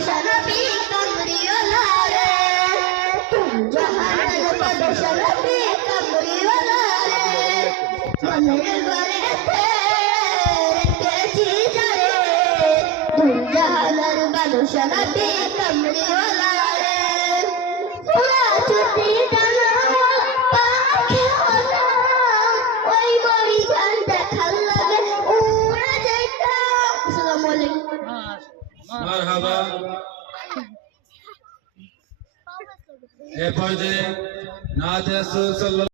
शनबी कमरियोला रे तुम जहानर बद शनबी कमरियोला रे मनेर घरे थे चीज रे तुम जहानर बद शनबी कमरियोला रे पूरा छुट्टी जाना पाखे होला ওই বড়ি গান দেখার লাগে উড়ে যাইতা আসসালামু আলাইকুম মারহাবা এ পর্যায়ে নাতে রাসূল